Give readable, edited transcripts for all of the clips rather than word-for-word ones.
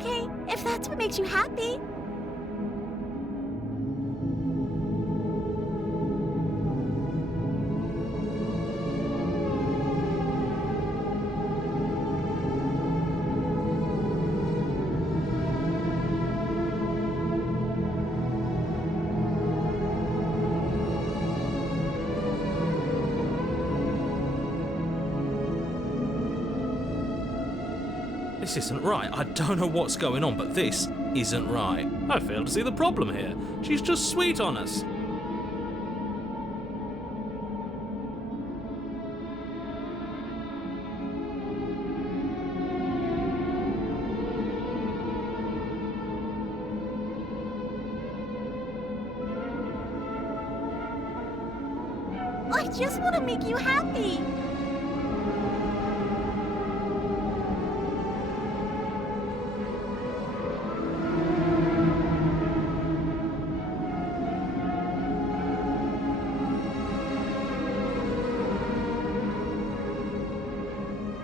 Okay, if that's what makes you happy. This isn't right. I don't know what's going on, but this isn't right. I fail to see the problem here. She's just sweet on us. I just want to make you happy.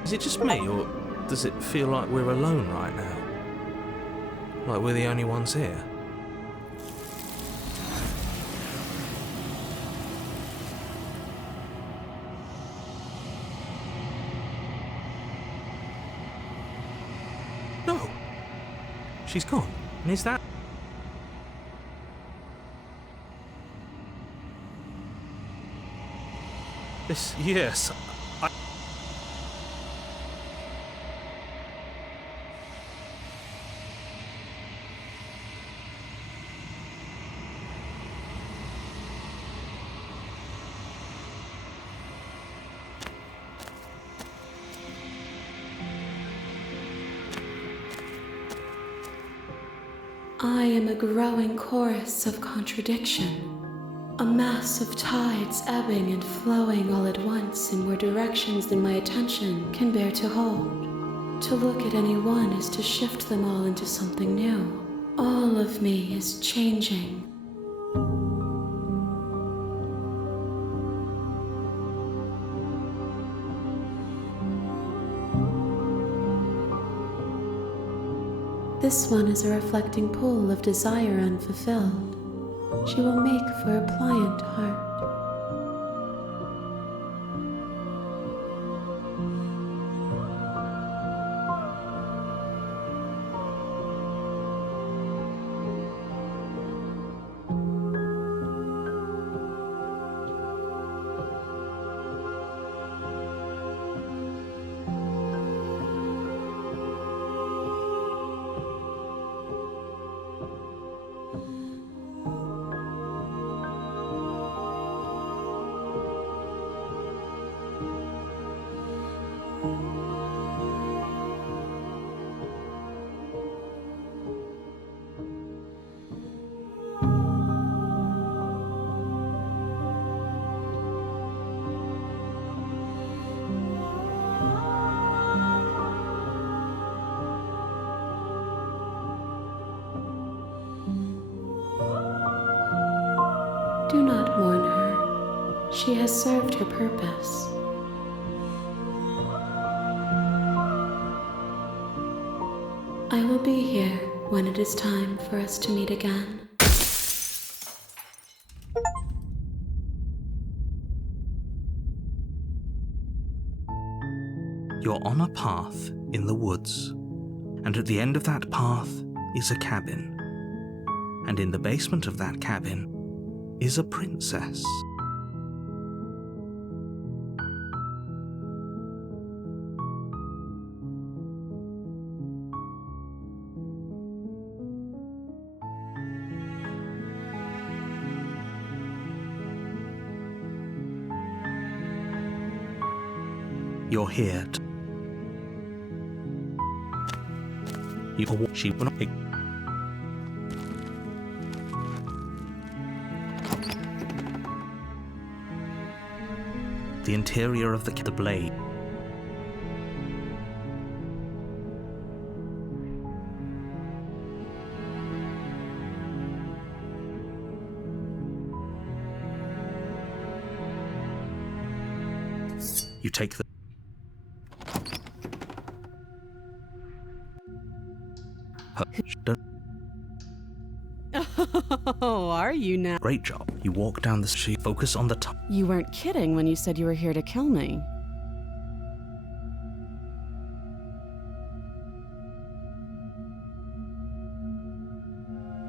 Is it just me, or does it feel like we're alone right now? Like we're the only ones here? No! She's gone. And is that... This... yes... I am a growing chorus of contradiction, a mass of tides ebbing and flowing all at once in more directions than my attention can bear to hold. To look at any one is to shift them all into something new. All of me is changing. This one is a reflecting pool of desire unfulfilled. She will make for a pliant heart. Do not mourn her. She has served her purpose. I will be here when it is time for us to meet again. You're on a path in the woods, and at the end of that path is a cabin. And in the basement of that cabin is a princess. You're here to... She will not... The interior of the blade. You take Oh, are you now? Great job. You walk down the street, focus on the top. You weren't kidding when you said you were here to kill me.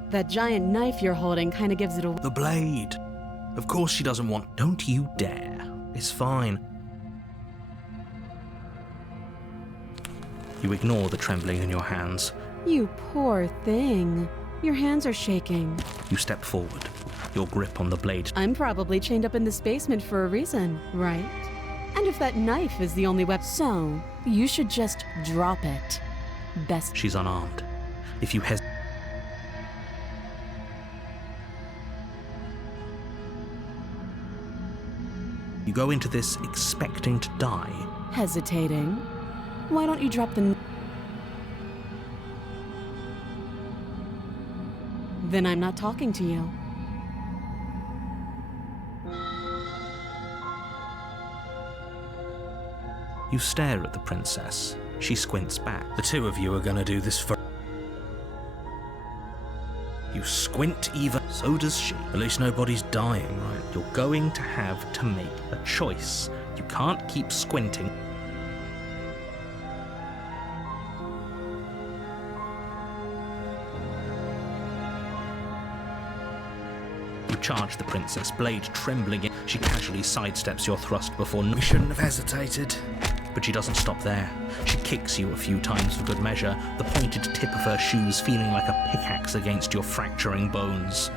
That giant knife you're holding kind of gives it away. The blade. Of course she doesn't want. Don't you dare. It's fine. You ignore the trembling in your hands. You poor thing. Your hands are shaking. You step forward, your grip on the blade. I'm probably chained up in this basement for a reason, right? And if that knife is the only weapon, so you should just drop it. Best. She's unarmed. If you hesitate, you go into this expecting to die. Hesitating? Why don't you drop the... Then I'm not talking to you. You stare at the princess. She squints back. The two of you are gonna do this for... You squint even. So does she. At least nobody's dying, right? You're going to have to make a choice. You can't keep squinting. You charge the princess, blade trembling in. She casually sidesteps your thrust before... We shouldn't have hesitated. But she doesn't stop there. She kicks you a few times for good measure, the pointed tip of her shoes feeling like a pickaxe against your fracturing bones.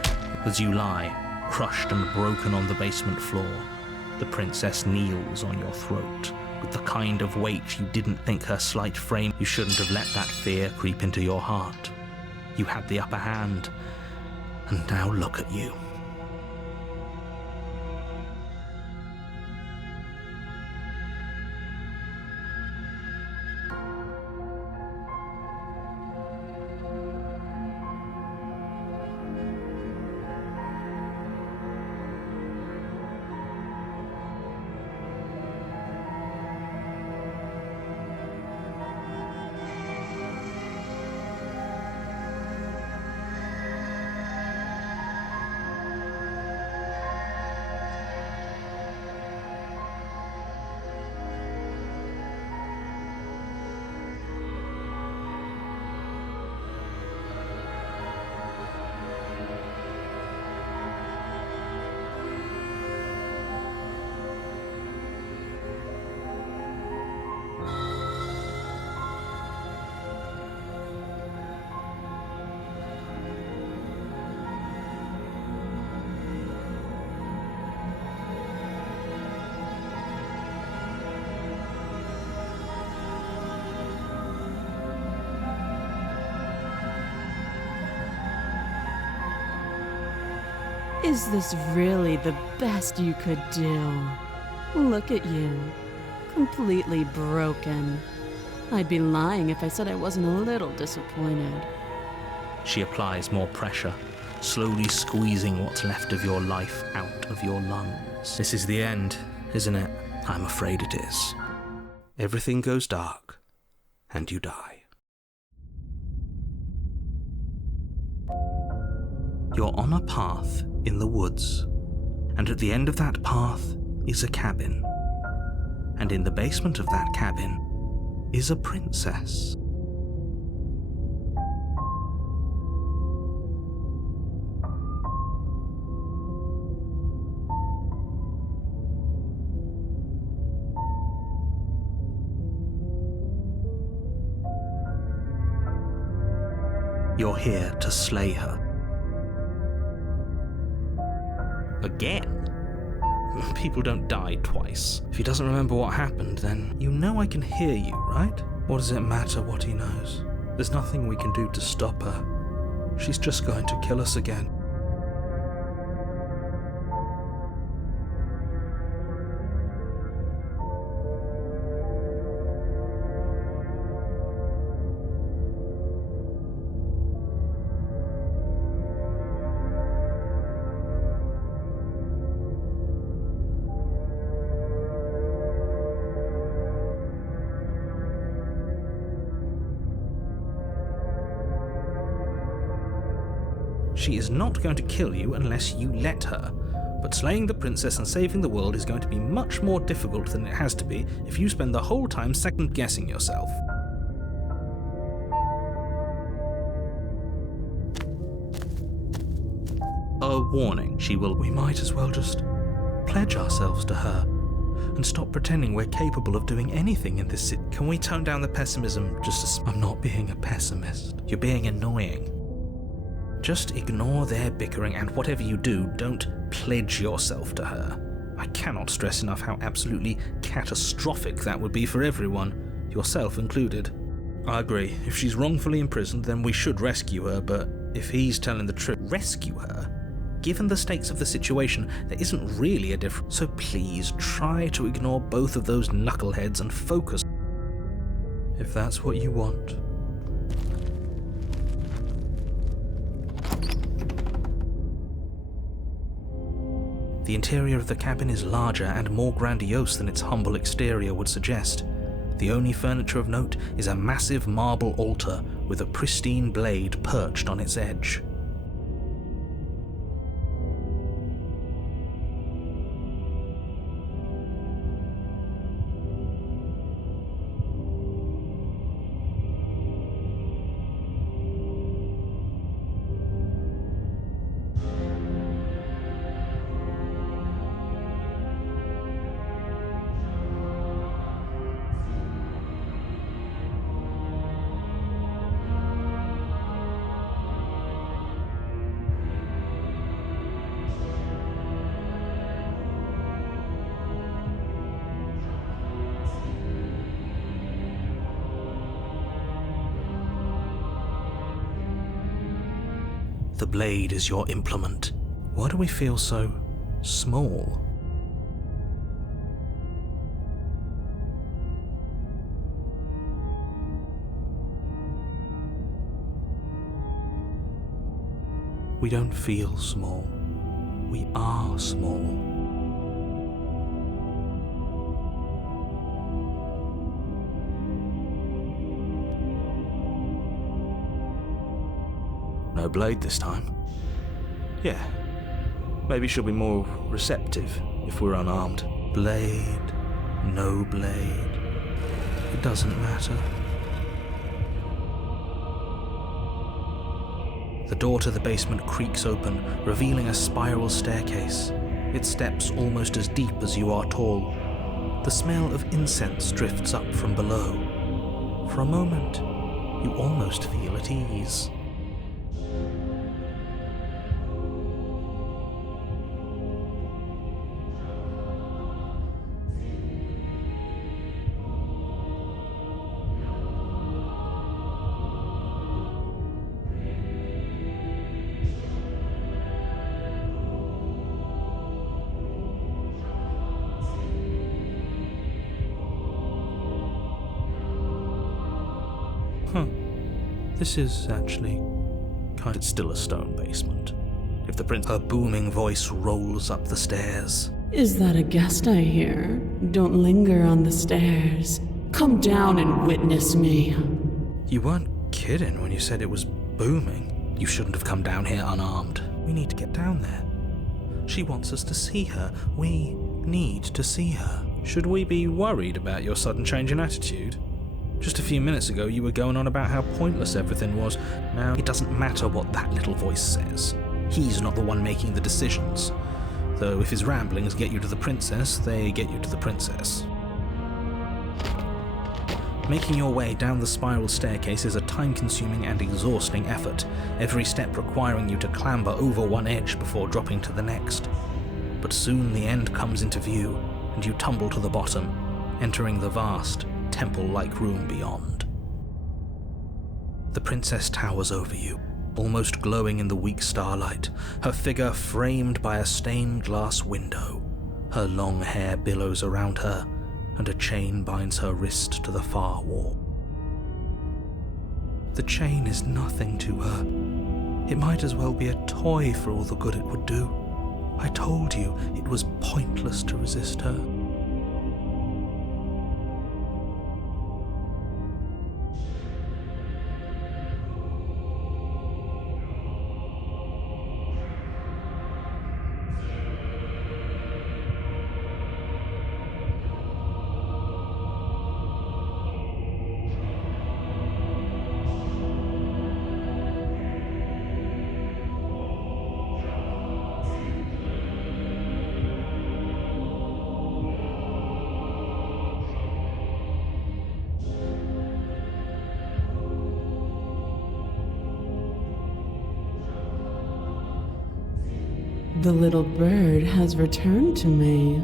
As you lie, crushed and broken on the basement floor, the princess kneels on your throat, with the kind of weight you didn't think her slight frame... You shouldn't have let that fear creep into your heart. You had the upper hand, and now look at you. Is this really the best you could do? Look at you. Completely broken. I'd be lying if I said I wasn't a little disappointed. She applies more pressure, slowly squeezing what's left of your life out of your lungs. This is the end, isn't it? I'm afraid it is. Everything goes dark, and you die. You're on a path in the woods, and at the end of that path is a cabin. And in the basement of that cabin is a princess. You're here to slay her. Again? People don't die twice. If he doesn't remember what happened, then you know I can hear you, right? What does it matter what he knows? There's nothing we can do to stop her. She's just going to kill us again. She is not going to kill you unless you let her. But slaying the princess and saving the world is going to be much more difficult than it has to be if you spend the whole time second-guessing yourself. A warning, she will... We might as well just pledge ourselves to her and stop pretending we're capable of doing anything in this city. Can we tone down the pessimism just I'm not being a pessimist. You're being annoying. Just ignore their bickering, and whatever you do, don't pledge yourself to her. I cannot stress enough how absolutely catastrophic that would be for everyone, yourself included. I agree. If she's wrongfully imprisoned, then we should rescue her, but if he's telling the truth, rescue her? Given the stakes of the situation, there isn't really a difference. So please, try to ignore both of those knuckleheads and focus. If that's what you want. The interior of the cabin is larger and more grandiose than its humble exterior would suggest. The only furniture of note is a massive marble altar with a pristine blade perched on its edge. The blade is your implement. Why do we feel so small? We don't feel small. We are small. No blade this time. Yeah, maybe she'll be more receptive if we're unarmed. Blade, no blade, it doesn't matter. The door to the basement creaks open, revealing a spiral staircase, its steps almost as deep as you are tall. The smell of incense drifts up from below. For a moment, you almost feel at ease. This is actually it's still a stone basement. If the prince... Her booming voice rolls up the stairs. Is that a guest I hear? Don't linger on the stairs. Come down and witness me. You weren't kidding when you said it was booming. You shouldn't have come down here unarmed. We need to get down there. She wants us to see her. We need to see her. Should we be worried about your sudden change in attitude? Just a few minutes ago, you were going on about how pointless everything was. Now, it doesn't matter what that little voice says. He's not the one making the decisions. Though if his ramblings get you to the princess, they get you to the princess. Making your way down the spiral staircase is a time-consuming and exhausting effort, every step requiring you to clamber over one edge before dropping to the next. But soon the end comes into view, and you tumble to the bottom, entering the vast, temple-like room beyond. The princess towers over you, almost glowing in the weak starlight, her figure framed by a stained glass window. Her long hair billows around her, and a chain binds her wrist to the far wall. The chain is nothing to her. It might as well be a toy for all the good it would do. I told you it was pointless to resist her. The little bird has returned to me.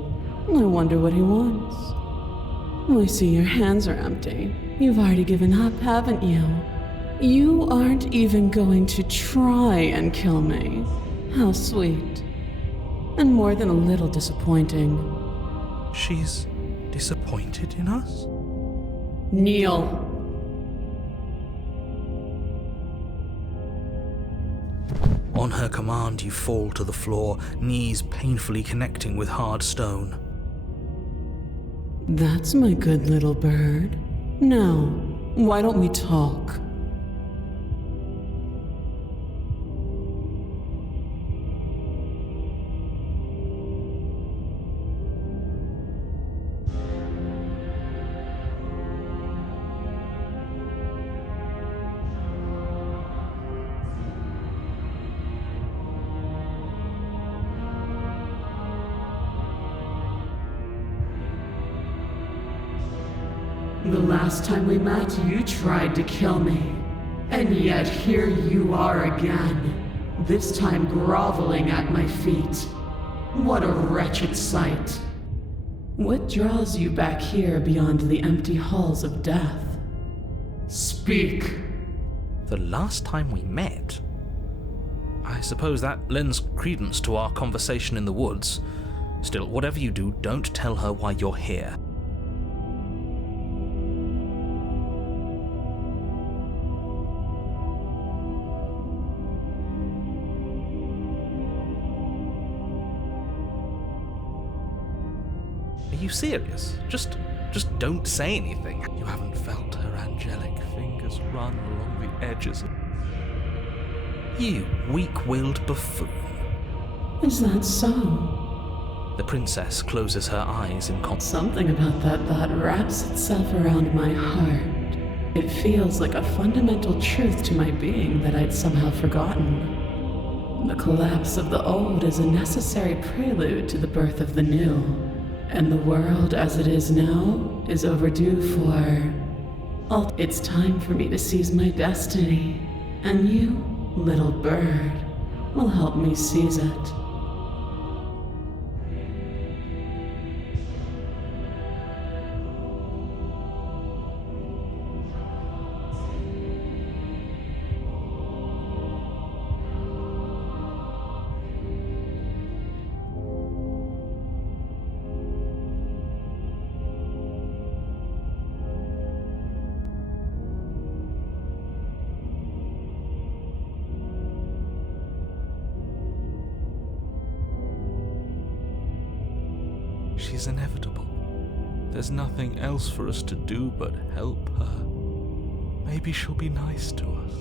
I wonder what he wants. I see your hands are empty. You've already given up, haven't you? You aren't even going to try and kill me. How sweet. And more than a little disappointing. She's disappointed in us? Kneel. On her command, you fall to the floor, knees painfully connecting with hard stone. That's my good little bird. Now, why don't we talk? The last time we met, you tried to kill me. And yet here you are again, this time groveling at my feet. What a wretched sight. What draws you back here beyond the empty halls of death? Speak. The last time we met? I suppose that lends credence to our conversation in the woods. Still, whatever you do, don't tell her why you're here. Are you serious? Just don't say anything. You haven't felt her angelic fingers run along the edges of... You weak-willed buffoon. Is that so? The princess closes her eyes in Something about that thought wraps itself around my heart. It feels like a fundamental truth to my being that I'd somehow forgotten. The collapse of the old is a necessary prelude to the birth of the new. And the world as it is now is overdue for... It's time for me to seize my destiny. And you, little bird, will help me seize it. She's inevitable. There's nothing else for us to do but help her. Maybe she'll be nice to us.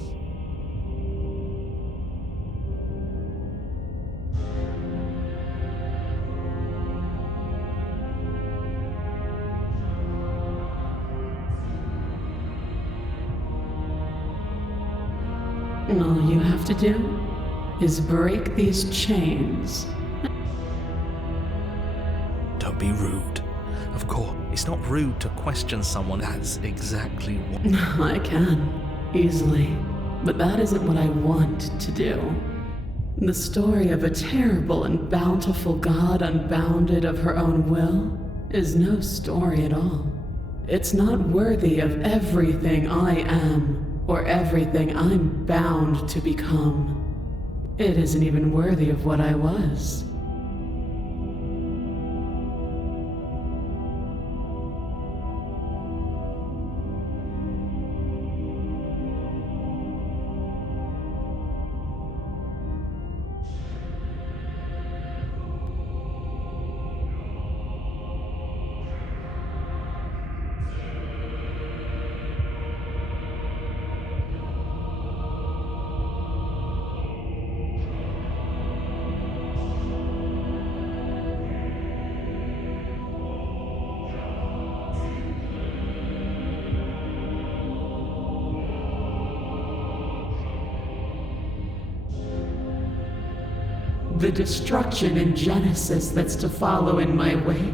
All you have to do is break these chains. Don't be rude. Of course, it's not rude to question someone. That's exactly what... I can, easily. But that isn't what I want to do. The story of a terrible and bountiful god unbounded of her own will is no story at all. It's not worthy of everything I am, or everything I'm bound to become. It isn't even worthy of what I was. The destruction in Genesis that's to follow in my wake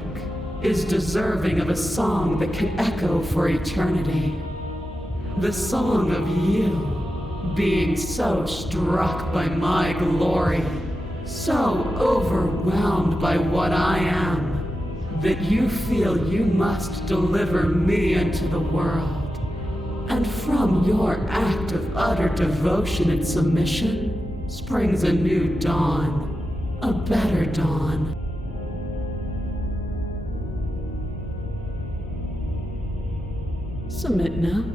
is deserving of a song that can echo for eternity. The song of you, being so struck by my glory, So overwhelmed by what I am that you feel you must deliver me into the world. And from your act of utter devotion and submission springs a new dawn, a better dawn. Submit now,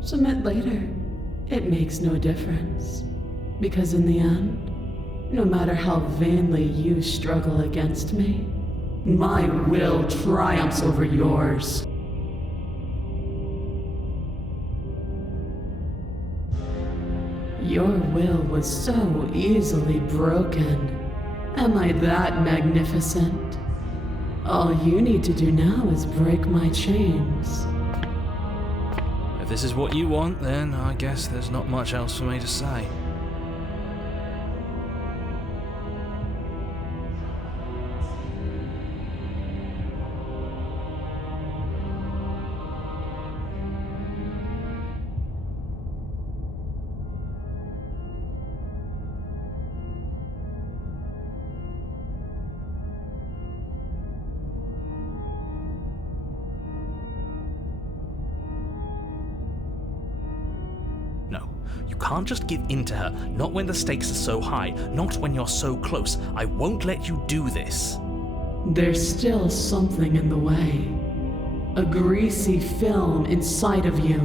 submit later. It makes no difference. Because in the end, no matter how vainly you struggle against me, my will triumphs over yours. Your will was so easily broken. Am I that magnificent? All you need to do now is break my chains. If this is what you want, then I guess there's not much else for me to say. No, you can't just give in to her, not when the stakes are so high, not when you're so close. I won't let you do this. There's still something in the way. A greasy film inside of you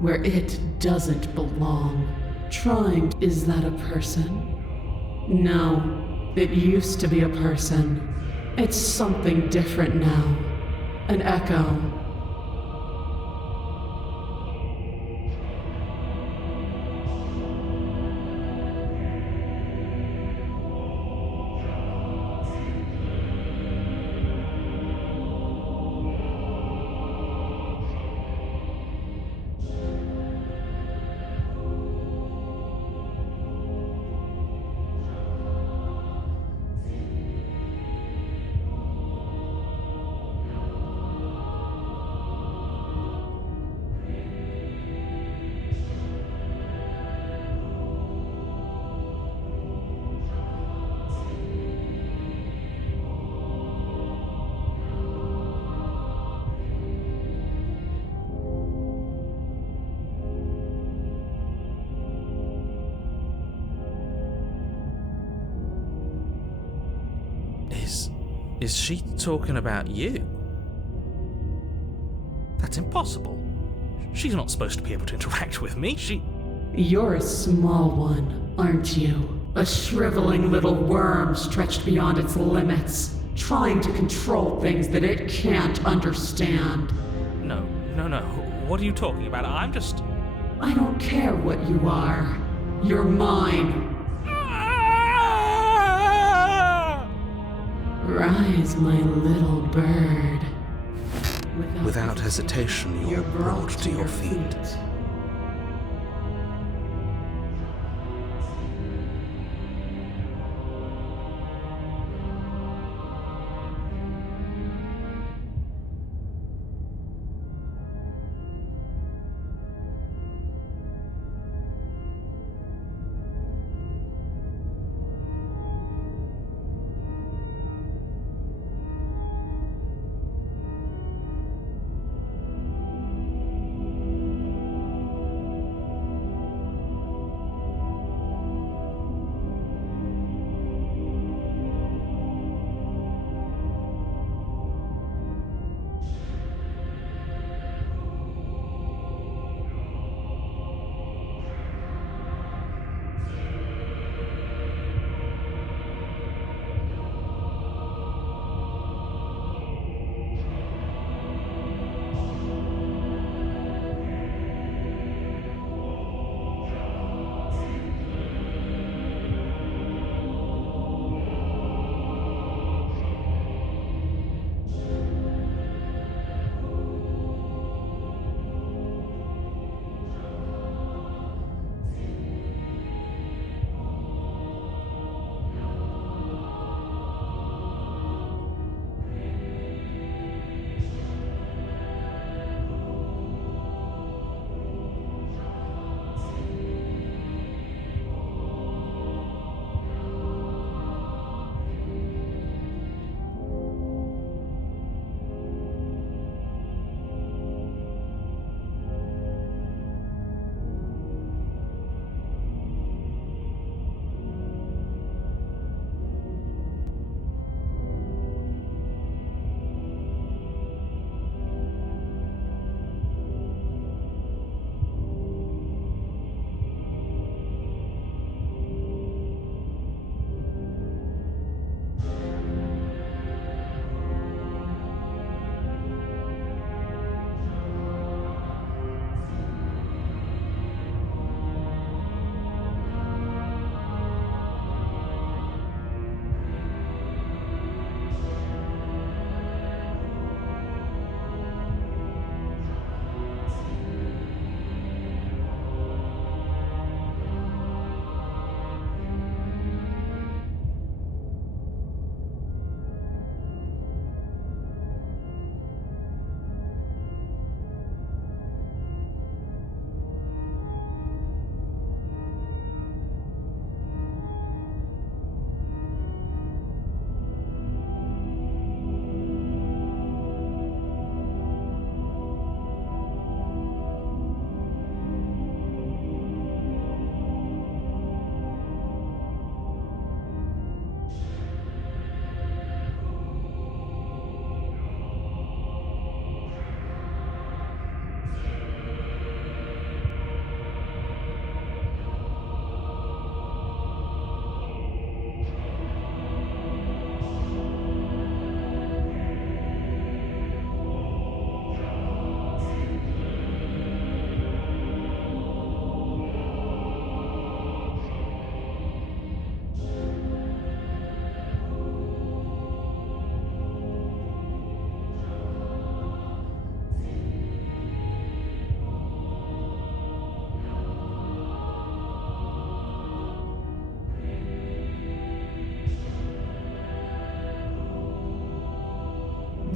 where it doesn't belong. Is that a person? No, it used to be a person. It's something different now. An echo. Is she talking about you? That's impossible. She's not supposed to be able to interact with me. You're a small one, aren't you? A shriveling little worm stretched beyond its limits, trying to control things that it can't understand. No. What are you talking about? I don't care what you are. You're mine. Rise, my little bird. Without hesitation, you're brought to your feet.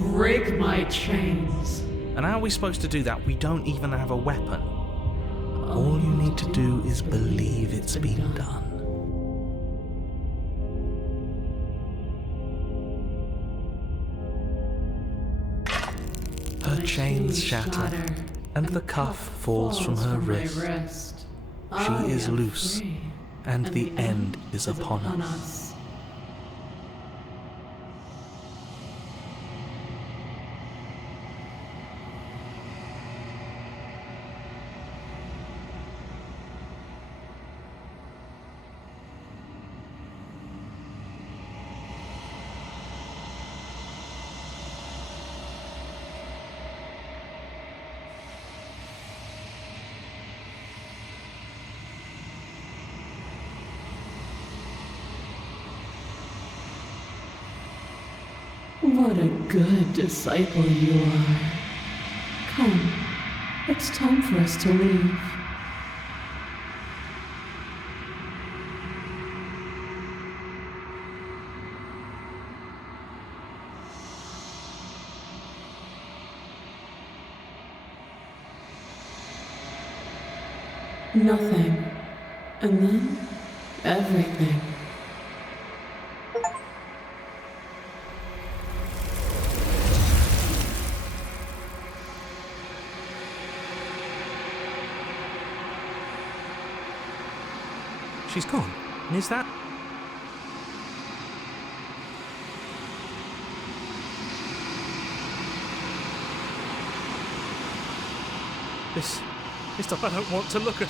Break my chains. And how are we supposed to do that? We don't even have a weapon. All you need to do is believe it's been done. Her chains shatter, and the cuff falls from her wrist. She is loose, and the end is upon us. What a good disciple you are. Come, it's time for us to leave. Nothing. And then, everything. She's gone. And is that... This stuff I don't want to look at.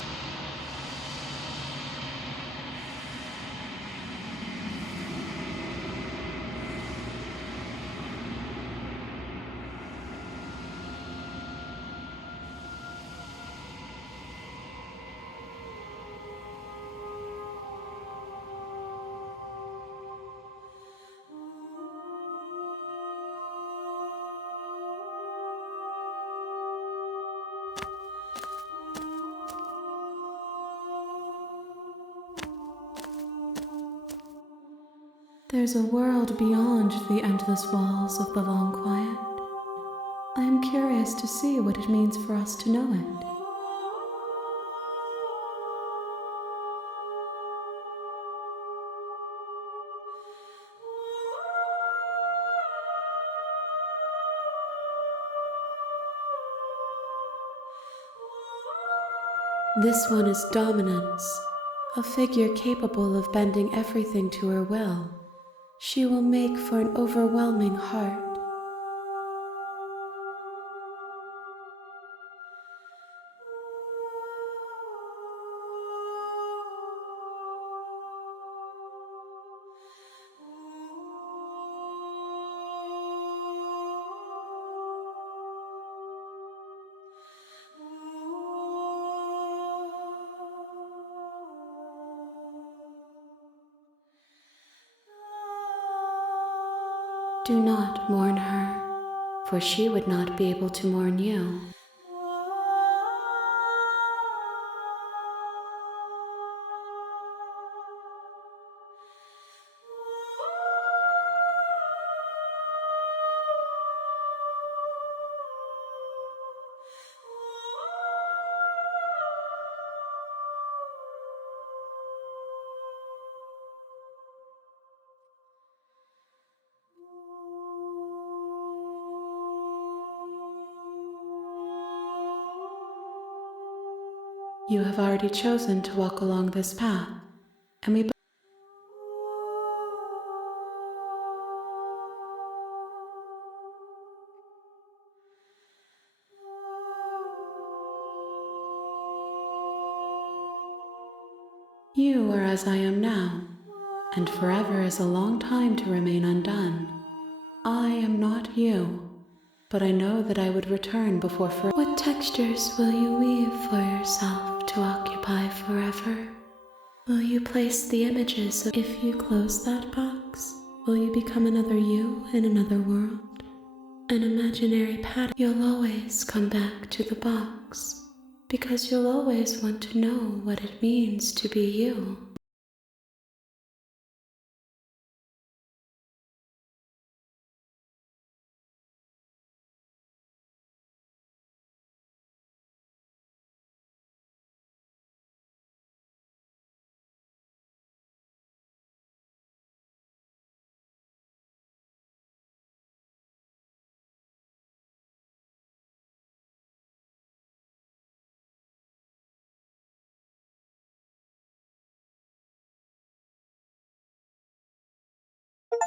There's a world beyond the endless walls of the long quiet. I am curious to see what it means for us to know it. This one is dominance, a figure capable of bending everything to her will. She will make for an overwhelming heart. Do not mourn her, for she would not be able to mourn you. You have already chosen to walk along this path, and we You are as I am now, and forever is a long time to remain undone. I am not you, but I know that I would return before forever. What textures will you weave for yourself to occupy forever? Will you place the images of... If you close that box, will you become another you in another world? An imaginary pattern. You'll always come back to the box, because you'll always want to know what it means to be you.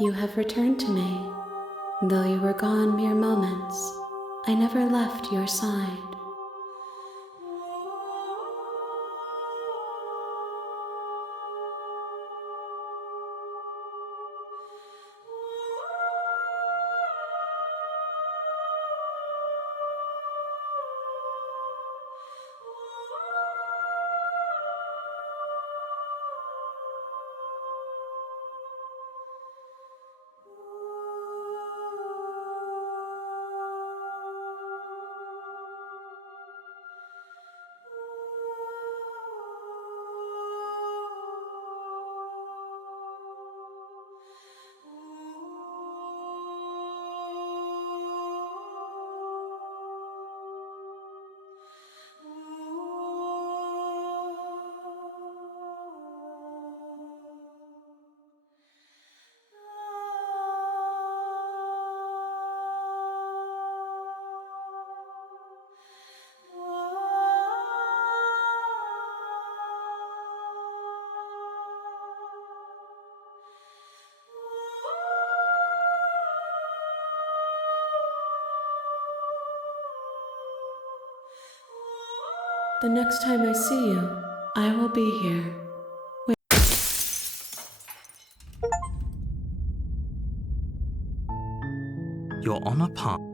You have returned to me. Though you were gone mere moments, I never left your side. The next time I see you, I will be here. You're on a path